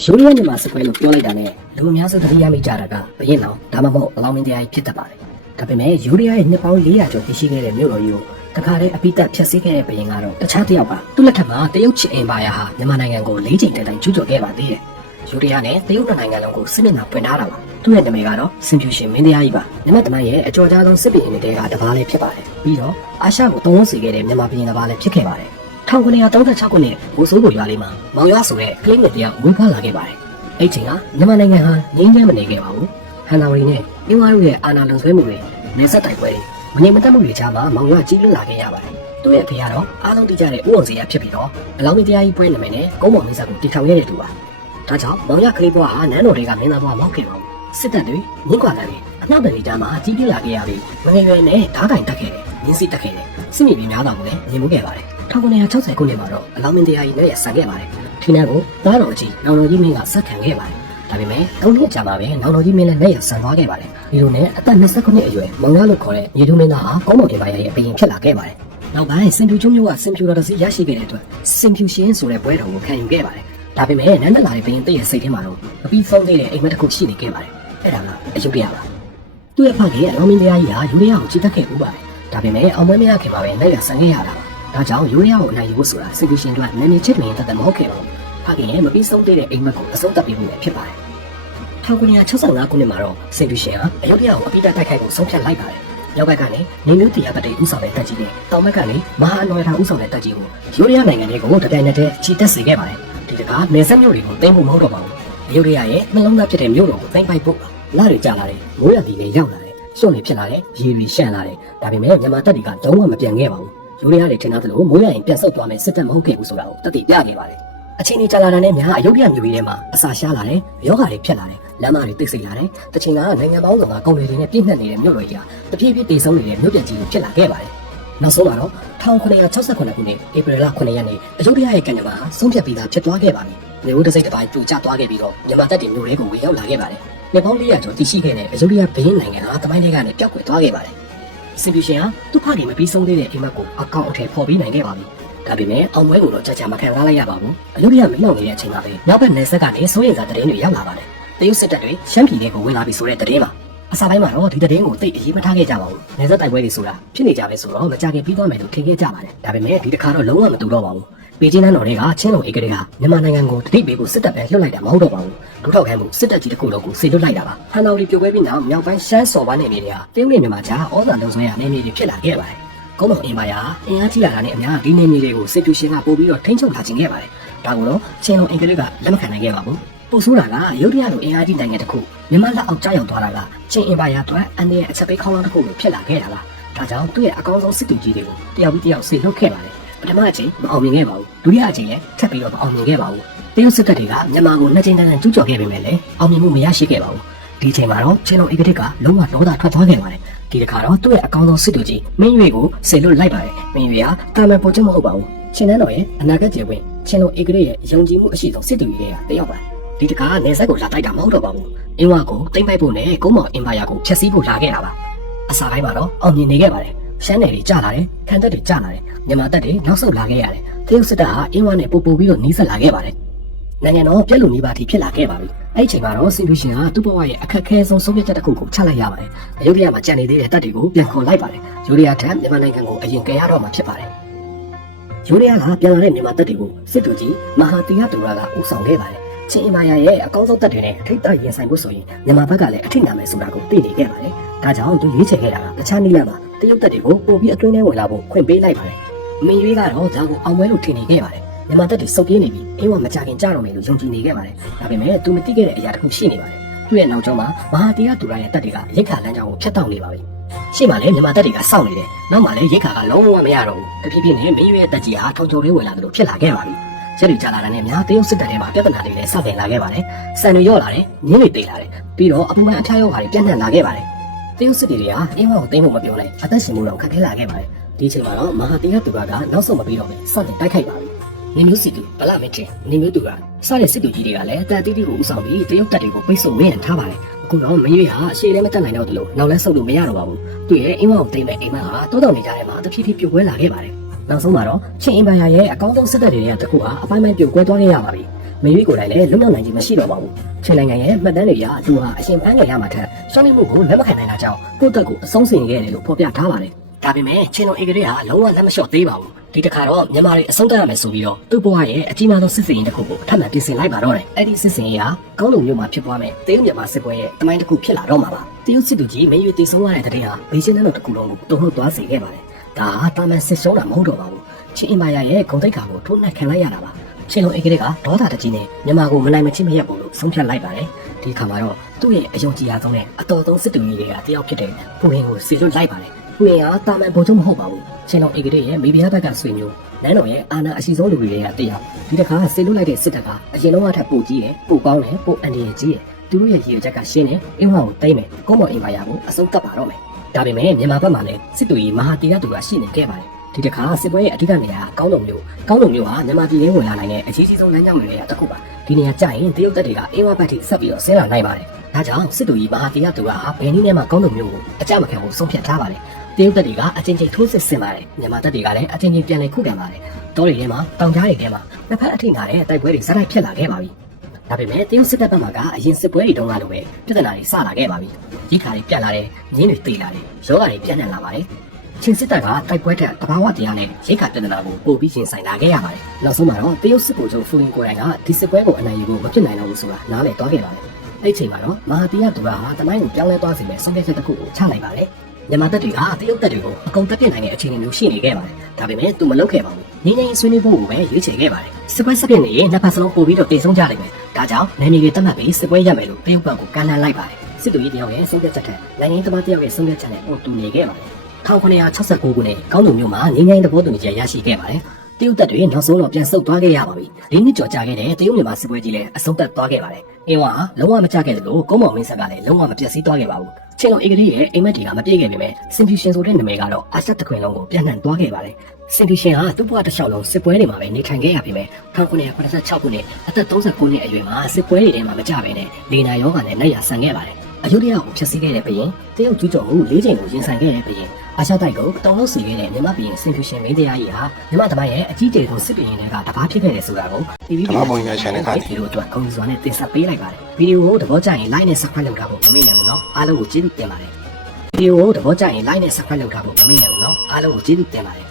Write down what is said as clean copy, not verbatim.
ယူရီးယားမြန်မာစကွဲလို့ပြောလိုက်တာနဲ့လူအများစုသတိရမိကြတာကဘရင်လောင်ဒါမှမဟုတ်အလောင်းမင်းတရားကြီးဖြစ်တတ်ပါတယ်။ဒါပေမဲ့ယူရီးယားရဲ့နှစ်ပေါင်း400ကျော်တည်ရှိခဲ့တဲ့မြို့တော်ကြီးကိုတခါတည်းအပိသက်ဖျက်ဆီးခဲ့တဲ့ဘရင်ကတော့တခြားတစ်ယောက်ပါ။သူ့လက်ထက်မှာတရုတ်ချစ်အင်ပါယာဟာမြန်မာနိုင်ငံကို၄ချိန်တိုင်ကျူးကျော်ခဲ့ပါသေးတယ်။ယူရီးယားနဲ့တရုတ်နိုင်ငံလုံးကိုစစ်မျက်နှာဖွင့်ထားတာပါ။သူ့ရဲ့နာမည်ကတော့စင်ဖြူရှင်မင်းတရားကြီးပါ။မြန်မာတမန်ရဲ့အကျော်ကြားဆုံးစစ်ဘီအင်တွေကတပါးလေးဖြစ်ပါတယ်။ပြီးတော့အာရှကိုတုံးလုံးစေခဲ့တဲ့မြန်မာဘရင်တပါးလေးဖြစ်ခဲ့ပါတယ်။1936ခုနှစ်ဘူဆိုးကိုရွာလေးမှာမောင်ရွာဆိုတဲ့ကလေးငယ်တယောက်ဝေးဖွားလာခဲ့ပါတယ်။အဲ့ချိန်ကမြန်မာနိုင်ငံဟာငြိမ်းချမ်းမနေခဲ့ပါဘူး။ဟန်နာဝရီနဲ့အင်းဝါတို့ရဲ့အာဏာလုံဆွဲမှုတွေနေဆက်တိုက်ပွဲတွေမငြိမ်မသက်မှုတွေကြားမှာမောင်ရွာကြီးပြင်းလာခဲ့ရပါတယ်။သူ့ရဲ့ဖေကတော့အားလုံးသိကြတဲ့ဦးအောင်စရာဖြစ်ပြီးတော့အလောင်းမတရားကြီးပွဲနာမည်နဲ့ကုန်းပေါ်မင်းဆက်ကိုတည်ထောင်ခဲ့တဲ့သူပါ။ဒါကြောင့်မောင်ရွာကလေးဘွားဟာနန်းတော်တွေကမင်းသားဘွားမဟုတ်ခဲ့ပါဘူး။စစ်တပ်တွေမြင့်ကွာတယ်အနောက်ပြည်ကြားမှာကြီးပြင်းလာခဲ့ရပြီးမငယ်ရွယ်နဲ့ဓာတ်တိုင်တက်ခဲ့တယ်။မြင်းစီတက်ခဲ့တယ်။စစ်မြေပြင်များတော်ကိုလည်းမြင်မှုခဲ့ပါတယ်။1960ခုနှစ်မှာတော့အလောင်းမင်းတရားကြီးနဲ့ဆန်ခဲ့ပါတယ်။ဒီနေ့ကိုသားတော်ကြီးနောင်တော်ကြီးမင်းကဆက်ခံခဲ့ပါတယ်။ဒါပေမဲ့၃နှစ်ကြာမှပဲနောင်တော်ကြီးမင်းလည်းလက်ရဆန်သွားခဲ့ပါတယ်။ဒီလိုနဲ့အသက်29အရွယ်မောင်ရလို့ခေါ်တဲ့မြေသူမင်းသားဟာကုန်းပေါ်အင်ပါယာရဲ့အပြင်ဖြစ်လာခဲ့ပါတယ်။နောက်ပိုင်းစင်ဖြူကျွန်းမျိုးကစင်ဖြူတော်တစ်စီးရရှိခဲ့တဲ့အတွက်စင်ဖြူရှင်ဆိုတဲ့ဘွဲတော်ကိုခံယူခဲ့ပါတယ်။ဒါပေမဲ့နန်းတလာရဲ့ဘရင်တည့်ရဲ့စိတ်ထဲမှာတော့အပြီးဆုံးသေးတဲ့အိမ်မက်တစ်ခုရှိနေခဲ့ပါတယ်။အဲ့ဒါကအယုဒ္ဓယပါ။သူ့ရဲ့ဖခင်အလောင်းမင်းတရားကြီးဟာယူရီးယားကိုကြည်တက်ခဲ့ဥပါတယ်။ဒါပေမဲ့အောင်မွေးမရခင်မှာပဲလက်ရဆန်ခဲ့ရတာပါ။ဒါကြောင့်ယူရီးယားကိုအနိုင်ယူဖို့ဆိုတာစင်ဖြူရှင်တို့ကနာမည်ချစ်တွင်တတ်တယ်မဟုတ်ခဲ့ပါဘူး။ဖခင်ရဲ့မပြီးဆုံးသေးတဲ့အိမ်မက်ကိုအဆုံးသတ်ပြီးဖို့လည်းဖြစ်ပါတယ်။1965ခုနှစ်မှာတော့စင်ဖြူရှင်ဟာအယုဒ္ဓယကိုအပိတိုက်ခိုက်ဖို့ဆုံးဖြတ်လိုက်ပါတယ်။ရောက်ဘက်ကနေနေမျိုးတရားတတိဥဆောင်တဲ့တပ်ကြီးနဲ့တောင်ဘက်ကနေမဟာနွယ်ထာဥဆောင်တဲ့တပ်ကြီးကိုယူရီးယားနိုင်ငံတွေကိုတပြိုင်နက်တည်းချီတက်စေခဲ့ပါတယ်။ဒီတခါနေဆက်မျိုးတွေကိုသိမ်းဖို့မဟုတ်တော့ပါဘူး။အယုဒ္ဓယရဲ့နှလုံးသားဖြစ်တဲ့မျိုးတော်ကိုသိမ်းပိုက်ဖို့လာတွေကြာလာတယ်။မိုးရသည်လည်းရောက်လာတယ်။စွန့်နေဖြစ်လာတယ်။ရေတွေရှန့်လာတယ်။ဒါပေမဲ့မြန်မာတပ်တွေကလုံးဝမပြန်ခဲ့ပါဘူး။ယူရီးယားတွေထင်သားသလိုမိုးရရင်ပြန်ဆုတ်သွားမယ်စစ်တပ်မဟုတ်ခဲ့ဘူးဆိုတာကိုတတိပြခဲ့ပါတယ်။အချိန်ကြီးကြာလာတဲ့နဲ့များအယုဒ္ဓယမျိုးကြီးထဲမှာအစာရှားလာတယ်။ယောဂါတွေဖြစ်လာတယ်။လမ်းမတွေတိတ်ဆိတ်လာတယ်။တချိန်ကနိုင်ငံပေါင်းစုံကကုန်တွေနဲ့ပြည့်နှက်နေတဲ့မြို့တော်ကြီးဟာတဖြည်းဖြည်းတည်ဆုံနေတဲ့မြို့ပြကြီးကိုဖြစ်လာခဲ့ပါတယ်။နောက်ဆုံးမှာတော့1968ခုနှစ်ဧပြီလ9ရက်နေ့အယုဒ္ဓယရဲ့ကံကြမ္မာဆုံးဖြတ်ပြီးသားဖြစ်သွားခဲ့ပါပြီ။မြို့တစ်စိတ်တစ်ပိုင်းပြိုကျသွားခဲ့ပြီးတော့မြန်မာတပ်တွေမြို့တွေကိုဝင်ရောက်လာခဲ့ပါတယ်။နှစ်ပေါင်း400ကျော်တည်ရှိခဲ့တဲ့အယုဒ္ဓယဘင်းနိုင်ငံဟာတမိုင်းတွေကနေပျောက်ကွယ်သွားခဲ့ပါတယ်။စင်ဖြူရှင်ဟာသူ့ဖခင်မပြီးဆုံးသေးတဲ့အိမ်မက်ကိုအကောင့်အထည်ဖော်ပြီးနိုင်ခဲ့ပါပြီ။ဒါပေမဲ့အောင်ပွဲကိုတော့ကြာကြာမခံစားလိုက်ရပါဘူး။အယုဒ္ဓယမင်းအောင်နေတဲ့အချိန်မှာပဲနောက်ဘက်နယ်ဆက်ကနေစိုးရိမ်စာတရင်တွေရောက်လာပါတယ်။တရုတ်စစ်တပ်တွေရှမ်းပြည်နယ်ကိုဝင်လာပြီဆိုတဲ့တရင်ပါအစပိုင်းမှာတော့ဒီတရင်ကိုသိအရေးမထားခဲ့ကြပါဘူးနယ်စပ်တိုက်ပွဲတွေဆိုတာဖြစ်နေကြပဲဆိုတော့မကြခင်ပြီးသွားမယ်လို့ထင်ခဲ့ကြပါတယ်ဒါပေမဲ့ဒီတစ်ခါတော့လုံးဝမတူတော့ပါဘူးပေကျင်းနန်းတော်တွေကချင်းလုံဧကတွေကမြန်မာနိုင်ငံကိုတတိပေးဖို့စစ်တပ်ပဲလွှတ်လိုက်တာမဟုတ်တော့ပါဘူးဒုထောက်ခံမှုစစ်တပ်ကြီးတစ်ခုလုံးကိုဆေလွတ်လိုက်တာပါဟန်တော်လီပြိုကွဲပြီးနောက်မြောက်ပိုင်းရှမ်းစော်ဘားနယ်မြေတွေကတရုတ်နဲ့မြန်မာကြားဩဇာလုံးဆွဲရနယ်မြေတွေဖြစ်လာခဲ့ပါတယ်ကုန်းတော်အင်ပါယာအင်အားကြီးလာတာနဲ့အများဒီနယ်မြေတွေကိုစစ်ပြူရှင်ကပို့ပြီးတော့ထိန်းချုပ်လာခြင်းခဲ့ပါတယ်ဒါကိုတော့ချင်းလုံဧကတွေကလက်မခံနိုင်ခဲ့ပါဘူးပို့ဆိုးတာကရုတ်တရက်လိုအင်အားကြီးနိုင်ငံတစ်ခုမြန်မာလက်အောက်ကြားရောက်သွားတာကချင်းအင်ပါယာအတွက်အန်ဒီရဲ့အချက်ပေးခေါင်းလောင်းတစ်ခုလိုဖြစ်လာခဲ့တာပါဒါကြောင့်သူ့ရဲ့အကောင်းဆုံးစစ်တူကြီးတွေကိုတယောက်ပြီးတယောက်ဆေလွတ်ခဲ့ပါတယ်ပထမအချိန်မအောင်မြင်ခဲ့ပါဘူးဒုတိယအချိန်လည်းထပ်ပြီးတော့မအောင်မြင်ခဲ့ပါဘူးတရုတ်စစ်တပ်တွေကမြန်မာကိုနှစ်ချိန်တန်းကျူးကျော်ခဲ့ပေမဲ့လည်းအောင်မြင်မှုမရရှိခဲ့ပါဘူးဒီအချိန်မှာတော့ချင်းလုံးဧကတစ်ကလုံးဝဒေါသထွက်သွားခဲ့ပါတယ်ဒီတစ်ခါတော့သူ့ရဲ့အကောင်းဆုံးစစ်တူကြီးမင်းရွေကိုဆေလွတ်လိုက်ပါတယ်မင်းရွေဟာတာမန်ပေါ်ချက်မဟုတ်ပါဘူးချင်းနန်းတော်ရဲ့အနာဂတ်ကျေပွင့်ချင်းလုံးဧကတစ်ရဲ့ယုံကြည်မှုအရှိဆုံးစစ်တူကြီးတွေကတယောက်ပါဒီတကားနေဆက်ကိုလာတိုက်တာမဟုတ်တော့ပါဘူးအင်းဝါကိုတိမ့်ပိုက်ဖို့နဲ့ကုန်းမောင်အင်ပါယာကိုဖျက်ဆီးဖို့လာခဲ့တာပါအစာပိုင်းမှာတော့အောင်မြင်နေခဲ့ပါတယ်ရှမ်းနယ်တွေကျလာတယ်ခံတပ်တွေကျလာတယ်မြန်မာတပ်တွေနောက်ဆုတ်လာခဲ့ရတယ်တရုတ်စစ်တပ်ဟာအင်းဝါနဲ့ပို့ပြီးတော့နီးစပ်လာခဲ့ပါတယ်နိုင်ငံတော်ပြက်လူနေပါတီဖြစ်လာခဲ့ပါပြီအဲ့ဒီချိန်မှာတော့စင်ဖြူရှင်ဟာသူ့ဘဝရဲ့အခက်ခဲဆုံးဆုံးဖြတ်ချက်တစ်ခုကိုချလိုက်ရပါတယ်အယုဒ္ဓယမှာကြံနေသေးတဲ့တပ်တွေကိုပြန်ခေါ်လိုက်ပါတယ်ယူရီးယားထံမြန်မာနိုင်ငံကိုအရင်ကယ်ရတော့မှာဖြစ်ပါတယ်ယူရီးယားကပြန်လာတဲ့မြန်မာတပ်တွေကိုစစ်တူကြီးမဟာတီယာတူရာကဦးဆောင်ခဲ့ပါတယ်ချင်းအင်ပါယာရဲ့အကောင်းဆုံးတပ်တွေနဲ့အထိတ်အရင်ဆိုင်ဖို့ဆိုရင်မြန်မာဘက်ကလည်းအထိတ်နာမယ်ဆိုတာကိုသိနေခဲ့ပါတယ်။ဒါကြောင့်သူရွေးချယ်ခဲ့တာကတခြားနည်းလမ်းမှာတရုတ်တပ်တွေကိုပို့ပြီးအတွင်းထဲဝင်လာဖို့ခွင့်ပေးလိုက်ပါတယ်။မင်းရွေးကတော့ဒါကိုအောင်ပွဲလို့ထင်နေခဲ့ပါတယ်။မြန်မာတပ်တွေစုပ်ပြေးနေပြီးအင်းဝမကြခင်ကြတော့မယ်လို့ယုံကြည်နေခဲ့ပါတယ်။ဒါပေမဲ့သူမသိခဲ့တဲ့အရာတစ်ခုရှိနေပါတယ်။သူ့ရဲ့နောက်ကျောင်းမှာမဟာတီယာတူရာရဲ့တပ်တွေကရိတ်ခါလမ်းကြောင်းကိုဖျက်တောက်နေပါပြီ။ရှေ့မှာလည်းမြန်မာတပ်တွေကစောင့်နေတယ်။နောက်မှာလည်းရိတ်ခါကလုံးဝမရတော့ဘူး။တဖြည်းဖြည်းနဲ့မင်းရွေးရဲ့တပ်ကြီးဟာထုံချုံလေးဝင်လာတယ်လို့ဖြစ်လာခဲ့ပါပြီ။ရက်တွေကြာလာတဲ့နဲ့များတရုတ်စစ်တပ်ထဲမှာပြဿနာတွေလည်းစတင်လာခဲ့ပါတယ်။စံတွေရော့လာတယ်၊ညင်းတွေတိတ်လာတယ်။ပြီးတော့အပူပန်းအဖျားရောဂါတွေပြန့်နှံ့လာခဲ့ပါတယ်။တရုတ်စစ်တွေကအင်းဝါကိုသိမ်းဖို့မပြောနဲ့အသက်ရှင်မှုတော့ခက်ခဲလာခဲ့ပါတယ်။ဒီအချိန်မှာတော့မဟာတီယာတူရာကနောက်ဆုံးမပြီးတော့ပဲစတင်တိုက်ခိုက်ပါပြီ။နေမျိုးစစ်တူဗလာမင်းတင်နေမျိုးတူကစတဲ့စစ်တူကြီးတွေကလည်းအတန်တီးတီးကိုဥဆောင်ပြီးတရုတ်တပ်တွေကိုပိတ်ဆို့ဝန်းရံထားပါတယ်။အခုတော့မင်းရွေးဟာအရှေ့လည်းမတက်နိုင်တော့ဘူးလို့နောက်လဲဆုတ်လို့မရတော့ပါဘူး။သူ့ရဲ့အင်းဝါကိုသိမ်းမဲ့အိမ်မက်ဟာတိုးတောင်နေကြတဲ့မှာတဖြည်းဖြည်းပြိုကွဲလာခဲ့ပါတယ်။နောက်ဆုံးမှာတော့ချင်းအင်ပါယာရဲ့အကောင်းဆုံးစစ်တပ်တွေရဲ့တခုဟာအပိုင်းပိုင်းပြိုကွဲသွားခဲ့ရပါပြီ။ မေရီကိုယ်တိုင်လည်းလွတ်မြောက်နိုင်ခြင်းမရှိတော့ပါဘူးချင်းနိုင်ငံရဲ့မှတ်တမ်းတွေအရသူဟာအရှင်ဖမ်းငယ်ရမှာထက်ရှောင်းနေမှုကိုလက်မခံနိုင်တာကြောင့်ကိုယ့်တက်ကိုအဆုံးစင်ခဲ့တယ်လို့ဖော်ပြထားပါတယ်ဒါပေမဲ့ချင်းလုံးဧကရေဟာလုံးဝလက်မလျှော့သေးပါဘူးဒီတစ်ခါတော့မြန်မာတွေအဆုံးသတ်ရမယ်ဆိုပြီးတော့သူ့ဘဝရဲ့အကြီးမားဆုံးစစ်စင်ရေးတစ်ခုကိုထပ်မံပြင်ဆင်လိုက်ပါတော့တယ်အဲ့ဒီစစ်စင်ရေးဟာကောင်းလုံမြို့မှာဖြစ်ပွားမယ်တရုတ်မြန်မာစစ်ပွဲရဲ့တမိုင်းတစ်ခုဖြစ်လာတော့မှာပါတရုတ်စစ်သူကြီးမင်းရွေးတည်ဆုံးရတဲ့တဲ့ဟာဘေးချင်းတဲ့တစ်ခုလုံးကိုတုံ့လှုပ်သွားစေခဲ့ပါတယ်ဒါဟာတာမန်စစ်ရှုံးတာမဟုတ်တော့ပါဘူးချင်းအင်ပါယာရဲ့ဂုံတိတ်ခါကိုထိုးနှက်ခံလိုက်ရတာပါချင်းလုံးဧကရေကဒေါသတကြီးနဲ့မြန်မာကိုမနိုင်မချင်းမရက်ဘူးလို့ဆုံးဖြတ်လိုက်ပါတယ်ဒီခါမှာတော့သူ့ရဲ့အယုံကြည်ရဆုံးနဲ့အတော်ဆုံးစစ်သူကြီးတွေကတယောက်ဖြစ်တဲ့ပူရင်ကိုစီလွတ်လိုက်ပါတယ်ပူရင်ဟာတာမန်ဘုံချုံမဟုတ်ပါဘူးချင်းလုံးဧကရေရဲ့မိဖုရားဘက်ကဆွေမျိုးနန်းတော်ရဲ့အာဏာအရှိဆုံးလူတွေကတယောက်ဒီတစ်ခါစီလွတ်လိုက်တဲ့စစ်တပ်ကအရင်တော့အထက်ပိုကြီးရဲ့ပိုကောင်းတယ်ပိုအန်ဒီရဲ့ကြီးရဲ့သူတို့ရဲ့ရည်ရွယ်ချက်ကရှင်းတယ်အင်းဟောင်းကိုတိမ့်မယ်ကုန်းမော်အင်ပါယာကိုအဆုံးသတ်ပါတော့မယ်ဒါပေမဲ့မြန်မာဘက်မှာလည်းစစ်တူကြီးမဟာတီရသူကရှိနေခဲ့ပါတယ်ဒီတစ်ခါစစ်ပွဲရဲ့အဓိကနေရာကောင်းလုံမျိုးဟာမြန်မာပြည်ရင်းဝင်လာနိုင်တဲ့အကြီးကြီးဆုံးလမ်းကြောင်းတွေတစ်ခုပါဒီနေရာကျရင်တရုတ်တပ်တွေကအင်းဝဘတ်ထိဆက်ပြီးတော့ဆင်းလာနိုင်ပါတယ်ဒါကြောင့်စစ်တူကြီးမဟာတီရသူကဘယ်နည်းနဲ့မှကောင်းလုံမျိုးကိုအကြမခံဖို့ဆုံးဖြတ်ထားပါတယ်တရုတ်တပ်တွေကအချင်းချင်းထိုးစစ်ဆင်ပါတယ်မြန်မာတပ်တွေကလည်းအချင်းချင်းပြန်လည်ခုခံပါတယ်တောတွေထဲမှာတောင်ကြားတွေထဲမှာနှစ်ဖက်အထိနာတဲ့တိုက်ပွဲတွေဇက်တိုက်ဖြစ်လာခဲ့ပါပြီဒါပေမဲ့တရုတ်စစ်တပ်ဘက်မှာကအရင်စစ်ပွဲတွေတုန်းကလိုပဲပြဿနာတွေစလာခဲ့ပါပြီရိခါတွေပြတ်လာတယ်ငင်းတွေတိတ်လာတယ်ရောဂါတွေပြန့်နှံ့လာပါတယ်ချင်းစစ်တပ်ကတိုက်ပွဲတဲ့တဘာဝတရားနဲ့ရိခါပြဿနာကိုပို့ပြီးရင်ဆိုင်လာခဲ့ရပါတယ်နောက်ဆုံးမှာတော့တရုတ်စစ်ဗိုလ်ချုပ်ဖူရင်ကိုယ်တိုင်ကဒီစစ်ပွဲကိုအနိုင်ယူဖို့မဖြစ်နိုင်တော့ဘူးဆိုတာနားလည်သွားခဲ့ပါတယ်အဲ့ချိန်မှာတော့မဟာတီရသူကတမိုင်းကိုပြောင်းလဲသွားစေမယ့်ဆုံးဖြတ်ချက်တစ်ခုကိုချလိုက်ပါတယ်မြန်မာတပ်တွေကတရုတ်တပ်တွေကိုအကုန်တက်ပြစ်နိုင်တဲ့အခြေအနေမျိုးရှိနေခဲ့ပါတယ်ဒါပေမဲ့သူမလုပ်ခဲ့ပါဘူးငင်းငင်းဆွေးနွေးဖို့ကိုပဲရွေးချယ်ခဲ့ပါတယ်စစ်ပွဲဆက်ပြစ်နေရင်နှစ်ဖက်စလုံးပို့ပြီးတော့တိတ်ဆုံးကြလိမ့်မယ်ဒါကြောင့်နယ်မြေတွေတက်မှတ်ပြီးစစ်ပွဲရမယ်လို့တရုတ်ဘက်ကကမ်းလှမ်းလိုက်ပါတယ်စစ်သူကြီးတယောက်ရဲ့ဆုံးဖြတ်ချက်ထက်နိုင်ငံရေးသမားတယောက်ရဲ့ဆုံးဖြတ်ချက်နဲ့ပိုတူနေခဲ့ပါတယ်1969ခုနှစ်ကောင်းလုံမြို့မှာငင်းငင်းသဘောတူညီချက်ရရှိခဲ့ပါတယ်တရုတ်တပ်တွေနောက်ဆုံးတော့ပြန်ဆုတ်သွားခဲ့ရပါပြီ၄နှစ်ကျော်ကြာခဲ့တဲ့တရုတ်မြန်မာစစ်ပွဲကြီးလည်းအဆုံးသတ်သွားခဲ့ပါတယ်အင်းဝါဟာလုံးဝမကြခဲ့တယ်လို့ကုန်းမောင်မင်းဆက်ကလည်းလုံးဝမပြတ်စည်းသွားခဲ့ပါဘူးချင်းလုံးဧကလေးရဲ့အိမ်မက်တီကမပြေခဲ့ပေမဲ့စင်ဖီရှင်ဆိုတဲ့နာမည်ကတော့အာရှတခွင်လုံးကိုပြန့်နှံ့သွားခဲ့ပါတယ်စင်ဖီရှင်ဟာသူ့ဘဝတစ်လျှောက်လုံးစစ်ပွဲတွေမှာပဲနေထိုင်ခဲ့ရပေမဲ့1986ခုနှစ်အသက်39နှစ်အရွယ်မှာစစ်ပွဲတွေထဲမှာမကြဘဲနဲ့လေနာယောဂါနဲ့နှက်ရဆန်ခဲ့ပါတယ်အယုဒ္ဓယကိုဖျက်ဆီးခဲ့တဲ့ဘုရင်တရုတ်ကျူးကျော်မှု၄ချိန်ကိုရင်ဆိုင်ခဲ့တဲ့ဘုရင်အာရှတိုက်ကိုတောင်လို့စီခဲ့တဲ့မြန်မာဘုရင်စင်ဖီရှင်မင်းတရားကြီးဟာမြန်မာသမိုင်းရဲ့အကြီးကျယ်ဆုံးစစ်ဘုရင်တွေကတပါးဖြစ်ခဲ့တယ်ဆိုတာကိုဒီဗီဒီယိုပုံများ channel ကနေဒီလိုအတွက်ဂုဏ်စွာနဲ့တင်ဆက်ပေးလိုက်ပါတယ်ဗီဒီယိုကိုသဘောကျရင် like နဲ့ subscribe လုပ်ထားဖို့မမေ့နဲ့ဘူးနော်အားလုံးကိုကျေးဇူးတင်ပါတယ်ဗီဒီယိုကိုသဘောကျရင် like နဲ့ subscribe လုပ်ထားဖို့မမေ့နဲ့ဘူးနော်အားလုံးကိုကျေးဇူးတင်ပါတယ်